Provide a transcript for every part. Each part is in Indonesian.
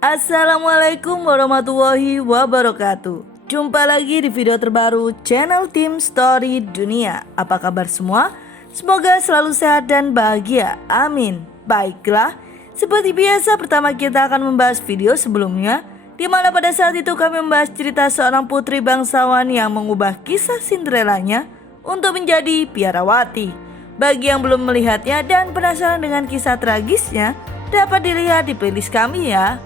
Assalamualaikum warahmatullahi wabarakatuh. Jumpa lagi di video terbaru channel Tim Story Dunia. Apa kabar semua? Semoga selalu sehat dan bahagia, amin. Baiklah, seperti biasa pertama kita akan membahas video sebelumnya, di mana pada saat itu kami membahas cerita seorang putri bangsawan yang mengubah kisah Cinderellanya untuk menjadi biarawati. Bagi yang belum melihatnya dan penasaran dengan kisah tragisnya, dapat dilihat di playlist kami ya.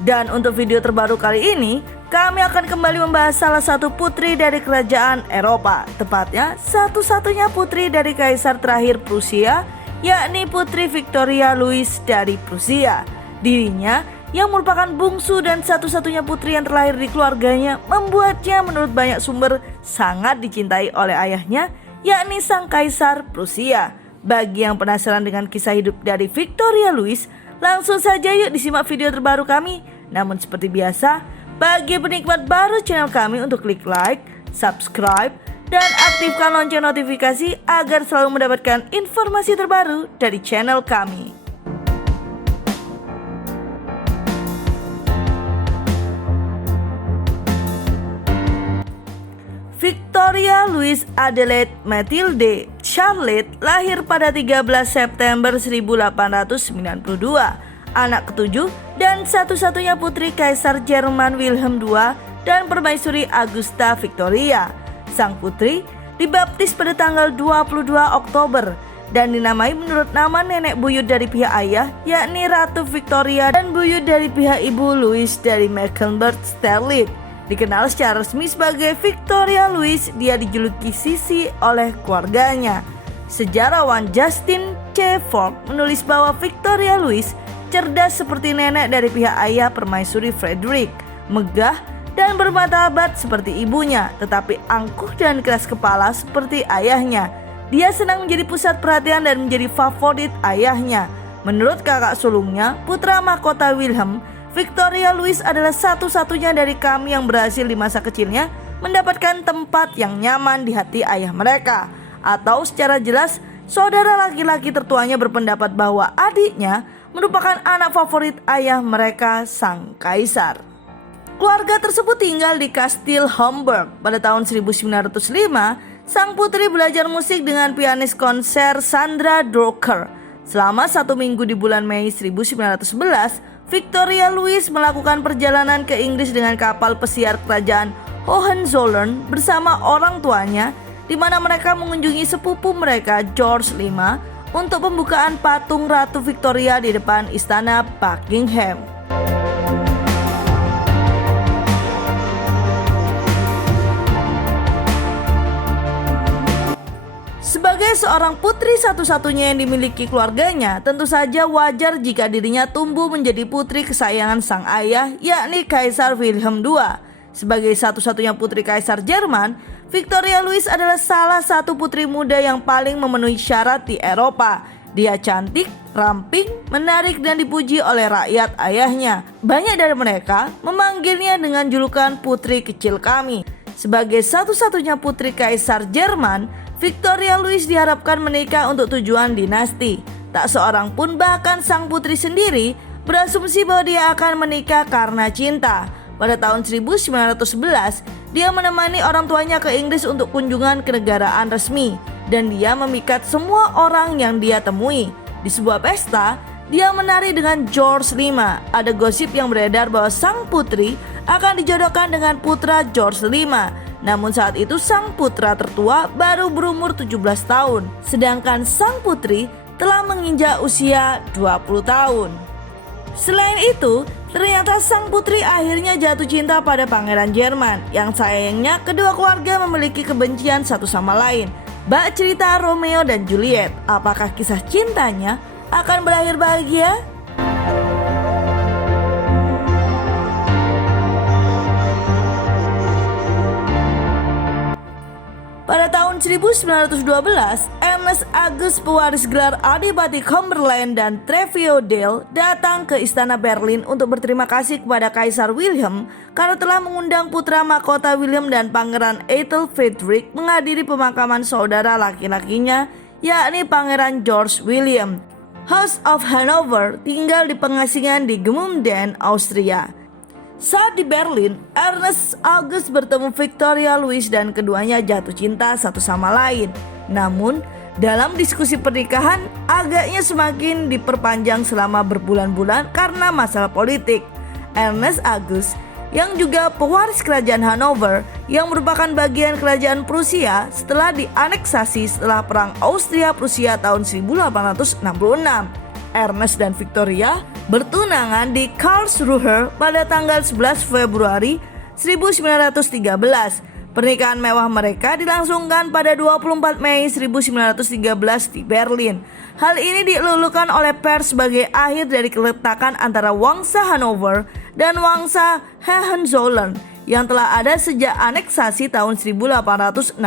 Dan untuk video terbaru kali ini, kami akan kembali membahas salah satu putri dari kerajaan Eropa. Tepatnya satu-satunya putri dari kaisar terakhir Prusia, yakni Putri Victoria Louise dari Prusia. Dirinya yang merupakan bungsu dan satu-satunya putri yang terlahir di keluarganya membuatnya menurut banyak sumber sangat dicintai oleh ayahnya, yakni sang kaisar Prusia. Bagi yang penasaran dengan kisah hidup dari Victoria Louise, langsung saja yuk disimak video terbaru kami. Namun seperti biasa, bagi penikmat baru channel kami untuk klik like, subscribe, dan aktifkan lonceng notifikasi agar selalu mendapatkan informasi terbaru dari channel kami. Victoria Louise Adelaide Mathilde Charlotte lahir pada 13 September 1892, anak ketujuh dan satu-satunya putri Kaisar Jerman Wilhelm II dan Permaisuri Augusta Victoria. Sang putri dibaptis pada tanggal 22 Oktober dan dinamai menurut nama nenek buyut dari pihak ayah, yakni Ratu Victoria, dan buyut dari pihak ibu Louise dari Mecklenburg-Strelitz. Dikenal secara resmi sebagai Victoria Louise, dia dijuluki Sisi oleh keluarganya. Sejarawan Justin C. Ford menulis bahwa Victoria Louise cerdas seperti nenek dari pihak ayah Permaisuri Frederick, megah dan bermartabat seperti ibunya, tetapi angkuh dan keras kepala seperti ayahnya. Dia senang menjadi pusat perhatian dan menjadi favorit ayahnya. Menurut kakak sulungnya, putra mahkota Wilhelm, Victoria Louise adalah satu-satunya dari kami yang berhasil di masa kecilnya mendapatkan tempat yang nyaman di hati ayah mereka. Atau secara jelas, saudara laki-laki tertuanya berpendapat bahwa adiknya merupakan anak favorit ayah mereka, sang kaisar. Keluarga tersebut tinggal di Kastil Homburg. Pada tahun 1905, sang putri belajar musik dengan pianis konser Sandra Drucker. Selama 1 minggu di bulan Mei 1911, Victoria Louise melakukan perjalanan ke Inggris dengan kapal pesiar kerajaan Hohenzollern bersama orang tuanya, di mana mereka mengunjungi sepupu mereka George V untuk pembukaan patung Ratu Victoria di depan istana Buckingham. Sebagai seorang putri satu-satunya yang dimiliki keluarganya, tentu saja wajar jika dirinya tumbuh menjadi putri kesayangan sang ayah, yakni Kaisar Wilhelm II. Sebagai satu-satunya putri Kaisar Jerman, Victoria Louise adalah salah satu putri muda yang paling memenuhi syarat di Eropa. Dia cantik, ramping, menarik dan dipuji oleh rakyat ayahnya. Banyak dari mereka memanggilnya dengan julukan Putri Kecil Kami. Sebagai satu-satunya putri Kaisar Jerman, Victoria Louise diharapkan menikah untuk tujuan dinasti. Tak seorang pun, bahkan sang putri sendiri, berasumsi bahwa dia akan menikah karena cinta. Pada tahun 1911, dia menemani orang tuanya ke Inggris untuk kunjungan kenegaraan resmi, dan dia memikat semua orang yang dia temui. Di sebuah pesta, dia menari dengan George V. Ada gosip yang beredar bahwa sang putri akan dijodohkan dengan putra George V. Namun saat itu sang putra tertua baru berumur 17 tahun, sedangkan sang putri telah menginjak usia 20 tahun. Selain itu, ternyata sang putri akhirnya jatuh cinta pada pangeran Jerman, yang sayangnya kedua keluarga memiliki kebencian satu sama lain. Bak cerita Romeo dan Juliet, apakah kisah cintanya akan berakhir bahagia? Pada tahun 1912, Ernest August, pewaris gelar Adipati Cumberland dan Treviodale, datang ke istana Berlin untuk berterima kasih kepada Kaisar Wilhelm karena telah mengundang putra mahkota William dan Pangeran Ethel Frederick menghadiri pemakaman saudara laki-lakinya, yakni Pangeran George William. House of Hanover tinggal di pengasingan di Gmunden, Austria. Saat di Berlin, Ernest August bertemu Victoria Louise dan keduanya jatuh cinta satu sama lain. Namun, dalam diskusi pernikahan agaknya semakin diperpanjang selama berbulan-bulan karena masalah politik. Ernest August yang juga pewaris kerajaan Hanover yang merupakan bagian kerajaan Prusia setelah dianeksasi setelah Perang Austria-Prusia tahun 1866. Ernest dan Victoria bertunangan di Karlsruhe pada tanggal 11 Februari 1913. Pernikahan mewah mereka dilangsungkan pada 24 Mei 1913 di Berlin. Hal ini dilulukan oleh pers sebagai akhir dari keretakan antara Wangsa Hanover dan Wangsa Hohenzollern yang telah ada sejak aneksasi tahun 1866.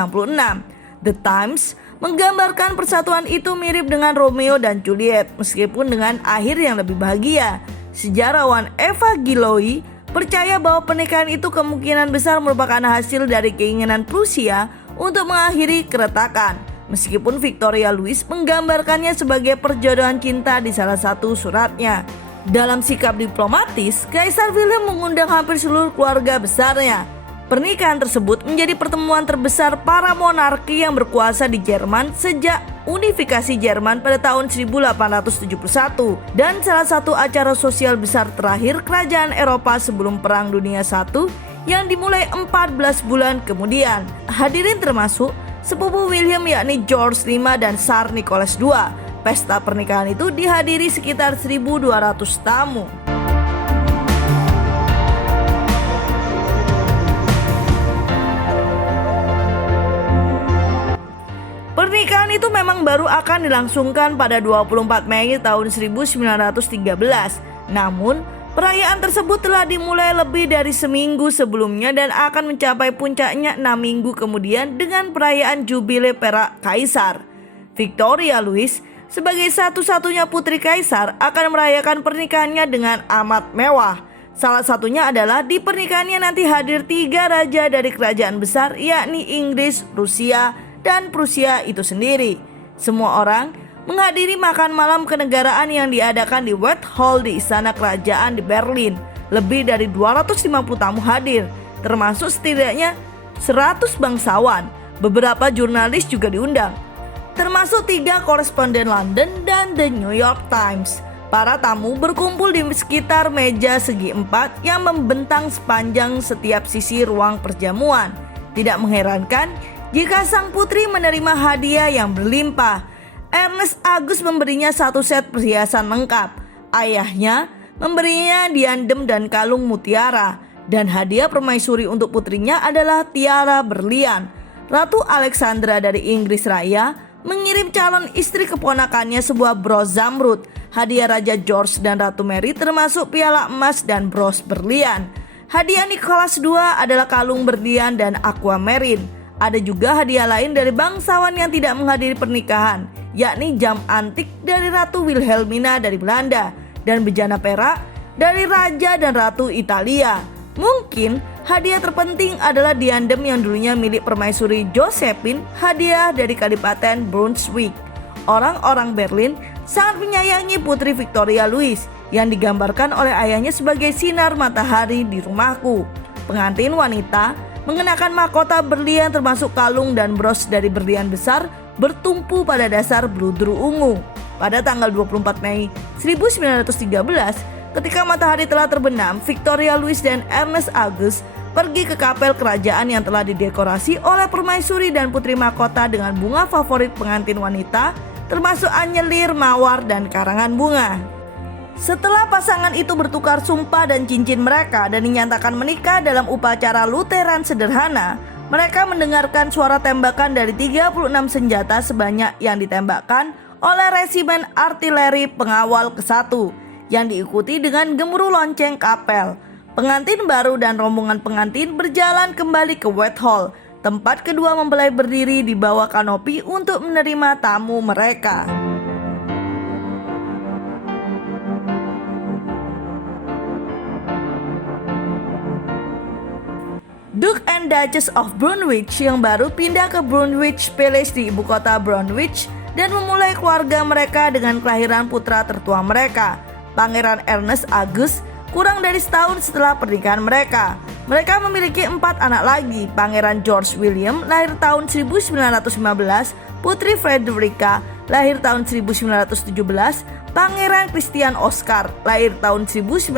The Times menggambarkan persatuan itu mirip dengan Romeo dan Juliet meskipun dengan akhir yang lebih bahagia. Sejarawan Eva Giloi percaya bahwa pernikahan itu kemungkinan besar merupakan hasil dari keinginan Prusia untuk mengakhiri keretakan. Meskipun Victoria Louise menggambarkannya sebagai perjodohan cinta di salah satu suratnya. Dalam sikap diplomatis, Kaisar Wilhelm mengundang hampir seluruh keluarga besarnya. Pernikahan tersebut menjadi pertemuan terbesar para monarki yang berkuasa di Jerman sejak unifikasi Jerman pada tahun 1871 dan salah satu acara sosial besar terakhir kerajaan Eropa sebelum Perang Dunia I yang dimulai 14 bulan kemudian. Hadirin termasuk sepupu William yakni George V dan Tsar Nicholas II. Pesta pernikahan itu dihadiri sekitar 1.200 tamu. Pernikahan itu memang baru akan dilangsungkan pada 24 Mei tahun 1913. Namun, perayaan tersebut telah dimulai lebih dari seminggu sebelumnya dan akan mencapai puncaknya 6 minggu kemudian dengan perayaan Jubile perak Kaisar. Victoria Louise sebagai satu-satunya putri kaisar akan merayakan pernikahannya dengan amat mewah. Salah satunya adalah di pernikahannya nanti hadir 3 raja dari kerajaan besar yakni Inggris, Rusia, dan Prusia itu sendiri. Semua orang menghadiri makan malam kenegaraan yang diadakan di White Hall di Istana Kerajaan di Berlin. Lebih dari 250 tamu hadir, termasuk setidaknya 100 bangsawan. Beberapa jurnalis juga diundang, termasuk 3 koresponden London dan The New York Times. Para tamu berkumpul di sekitar meja segi 4 yang membentang sepanjang setiap sisi ruang perjamuan. Tidak mengherankan jika sang putri menerima hadiah yang berlimpah. Ernest August memberinya 1 set perhiasan lengkap. Ayahnya memberinya diadem dan kalung mutiara. Dan hadiah permaisuri untuk putrinya adalah tiara berlian. Ratu Alexandra dari Inggris Raya mengirim calon istri keponakannya sebuah bros zamrud. Hadiah Raja George dan Ratu Mary termasuk piala emas dan bros berlian. Hadiah Nicholas II adalah kalung berlian dan aquamarine. Ada juga hadiah lain dari bangsawan yang tidak menghadiri pernikahan, yakni jam antik dari Ratu Wilhelmina dari Belanda dan bejana perak dari Raja dan Ratu Italia. Mungkin hadiah terpenting adalah diadem yang dulunya milik permaisuri Josephine, hadiah dari Kadipaten Brunswick. Orang-orang Berlin sangat menyayangi putri Victoria Louise yang digambarkan oleh ayahnya sebagai sinar matahari di rumahku. Pengantin wanita mengenakan mahkota berlian termasuk kalung dan bros dari berlian besar bertumpu pada dasar bludru ungu. Pada tanggal 24 Mei 1913, ketika matahari telah terbenam, Victoria Louise dan Ernest August pergi ke kapel kerajaan yang telah didekorasi oleh permaisuri dan putri mahkota dengan bunga favorit pengantin wanita, termasuk anyelir, mawar, dan karangan bunga. Setelah pasangan itu bertukar sumpah dan cincin mereka dan dinyatakan menikah dalam upacara Lutheran sederhana, mereka mendengarkan suara tembakan dari 36 senjata sebanyak yang ditembakkan oleh resimen artileri pengawal ke-1 yang diikuti dengan gemuruh lonceng kapel. Pengantin baru dan rombongan pengantin berjalan kembali ke Whitehall, tempat kedua mempelai berdiri di bawah kanopi untuk menerima tamu mereka. Duke and Duchess of Brunswick yang baru pindah ke Brunswick Palace di ibu kota Brunswick dan memulai keluarga mereka dengan kelahiran putra tertua mereka, Pangeran Ernest August, kurang dari setahun setelah pernikahan mereka. Mereka memiliki 4 anak lagi, Pangeran George William lahir tahun 1915, Putri Frederica lahir tahun 1917, Pangeran Christian Oscar lahir tahun 1919,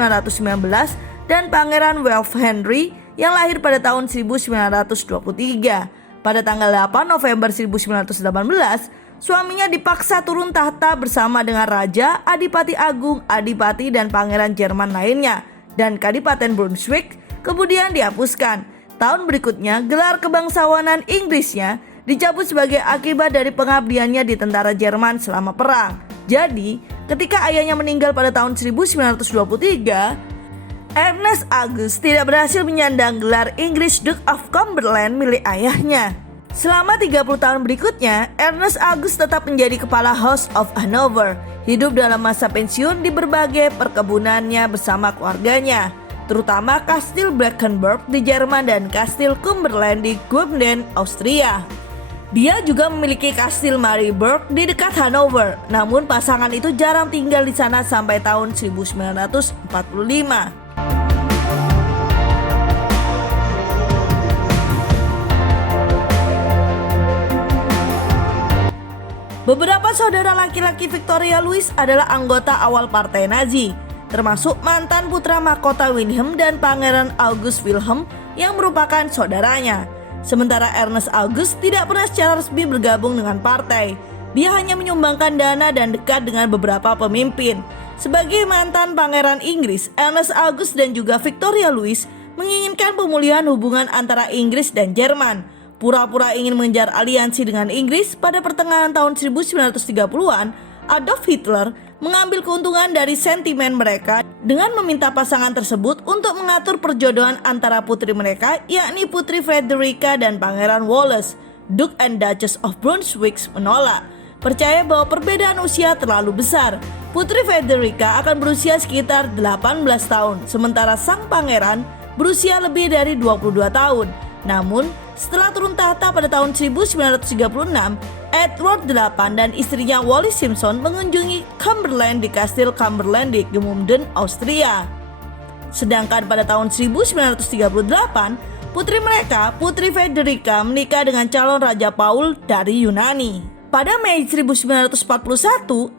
dan Pangeran Wilf Henry yang lahir pada tahun 1923. Pada tanggal 8 November 1918, suaminya dipaksa turun tahta bersama dengan Raja, Adipati Agung, Adipati dan Pangeran Jerman lainnya, dan Kadipaten Brunswick kemudian dihapuskan. Tahun berikutnya, gelar kebangsawanan Inggrisnya dicabut sebagai akibat dari pengabdiannya di tentara Jerman selama perang. Jadi, ketika ayahnya meninggal pada tahun 1923, Ernest August tidak berhasil menyandang gelar Inggris Duke of Cumberland milik ayahnya. Selama 30 tahun berikutnya, Ernest August tetap menjadi kepala House of Hanover, hidup dalam masa pensiun di berbagai perkebunannya bersama keluarganya, terutama Kastil Blankenburg di Jerman dan Kastil Cumberland di Gmunden, Austria. Dia juga memiliki Kastil Marienburg di dekat Hanover, namun pasangan itu jarang tinggal di sana sampai tahun 1945. Beberapa saudara laki-laki Victoria Louis adalah anggota awal partai Nazi, termasuk mantan putra mahkota Wilhelm dan Pangeran August Wilhelm yang merupakan saudaranya. Sementara Ernest August tidak pernah secara resmi bergabung dengan partai. Dia hanya menyumbangkan dana dan dekat dengan beberapa pemimpin. Sebagai mantan Pangeran Inggris, Ernest August dan juga Victoria Louis menginginkan pemulihan hubungan antara Inggris dan Jerman. Pura-pura ingin mengejar aliansi dengan Inggris, pada pertengahan tahun 1930-an, Adolf Hitler mengambil keuntungan dari sentimen mereka dengan meminta pasangan tersebut untuk mengatur perjodohan antara putri mereka, yakni Putri Frederica dan Pangeran Wallace. Duke and Duchess of Brunswick menolak, percaya bahwa perbedaan usia terlalu besar. Putri Frederica akan berusia sekitar 18 tahun, sementara sang pangeran berusia lebih dari 22 tahun. Namun, setelah turun tahta pada tahun 1936, Edward VIII dan istrinya Wallis Simpson mengunjungi Cumberland di Kastil Cumberland di Gmunden, Austria. Sedangkan pada tahun 1938, putri mereka, Putri Frederica, menikah dengan calon Raja Paul dari Yunani. Pada Mei 1941,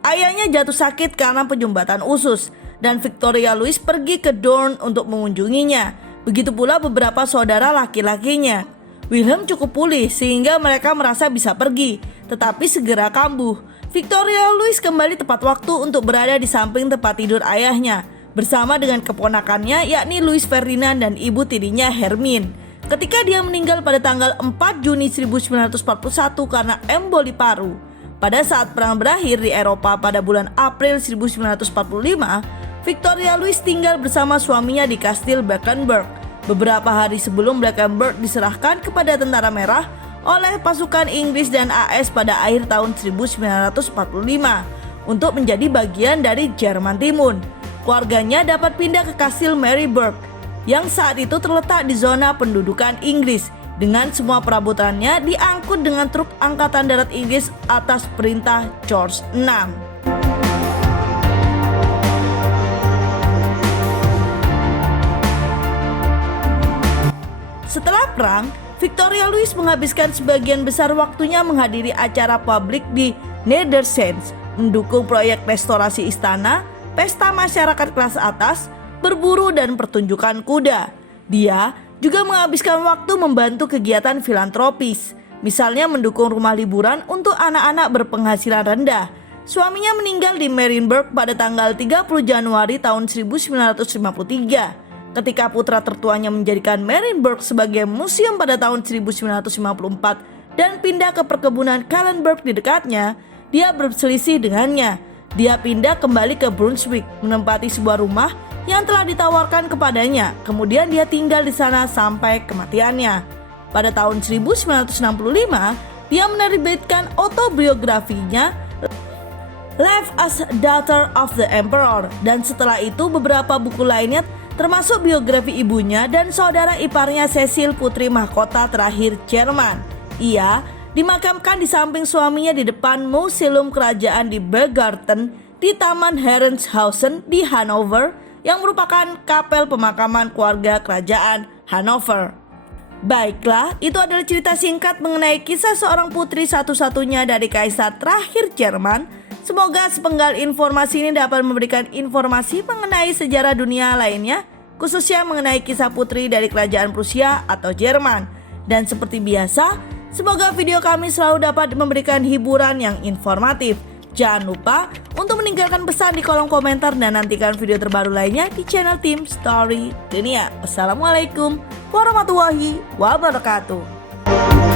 ayahnya jatuh sakit karena penyumbatan usus, dan Victoria Louis pergi ke Doorn untuk mengunjunginya. Begitu pula beberapa saudara laki-lakinya. Wilhelm cukup pulih sehingga mereka merasa bisa pergi, tetapi segera kambuh. Victoria Louis kembali tepat waktu untuk berada di samping tempat tidur ayahnya, bersama dengan keponakannya yakni Louis Ferdinand dan ibu tirinya Hermine. Ketika dia meninggal pada tanggal 4 Juni 1941 karena emboli paru. Pada saat perang berakhir di Eropa pada bulan April 1945, Victoria Louis tinggal bersama suaminya di Kastil Blankenburg. Beberapa hari sebelum Blankenburg diserahkan kepada Tentara Merah oleh pasukan Inggris dan AS pada akhir tahun 1945 untuk menjadi bagian dari Jerman Timur. Keluarganya dapat pindah ke Kastil Marienburg yang saat itu terletak di zona pendudukan Inggris, dengan semua perabotannya diangkut dengan truk Angkatan Darat Inggris atas perintah George VI. Setelah perang, Victoria Louis menghabiskan sebagian besar waktunya menghadiri acara publik di Nedersainds, mendukung proyek restorasi istana, pesta masyarakat kelas atas, berburu dan pertunjukan kuda. Dia juga menghabiskan waktu membantu kegiatan filantropis, misalnya mendukung rumah liburan untuk anak-anak berpenghasilan rendah. Suaminya meninggal di Marienburg pada tanggal 30 Januari tahun 1953. Ketika putra tertuanya menjadikan Marienburg sebagai museum pada tahun 1954 dan pindah ke perkebunan Kahlenberg di dekatnya, dia berselisih dengannya. Dia pindah kembali ke Brunswick, menempati sebuah rumah yang telah ditawarkan kepadanya. Kemudian dia tinggal di sana sampai kematiannya. Pada tahun 1965, dia menerbitkan autobiografinya Life as Daughter of the Emperor, dan setelah itu beberapa buku lainnya termasuk biografi ibunya dan saudara iparnya Cecil, putri mahkota terakhir Jerman. Ia dimakamkan di samping suaminya di depan Museum Kerajaan di Bergarten di Taman Herrenhausen di Hanover yang merupakan kapel pemakaman keluarga kerajaan Hanover. Baiklah, itu adalah cerita singkat mengenai kisah seorang putri satu-satunya dari kaisar terakhir Jerman. Semoga sepenggal informasi ini dapat memberikan informasi mengenai sejarah dunia lainnya, khususnya mengenai kisah putri dari kerajaan Prusia atau Jerman. Dan seperti biasa, semoga video kami selalu dapat memberikan hiburan yang informatif. Jangan lupa untuk meninggalkan pesan di kolom komentar dan nantikan video terbaru lainnya di channel Tim Story Dunia. Wassalamualaikum warahmatullahi wabarakatuh.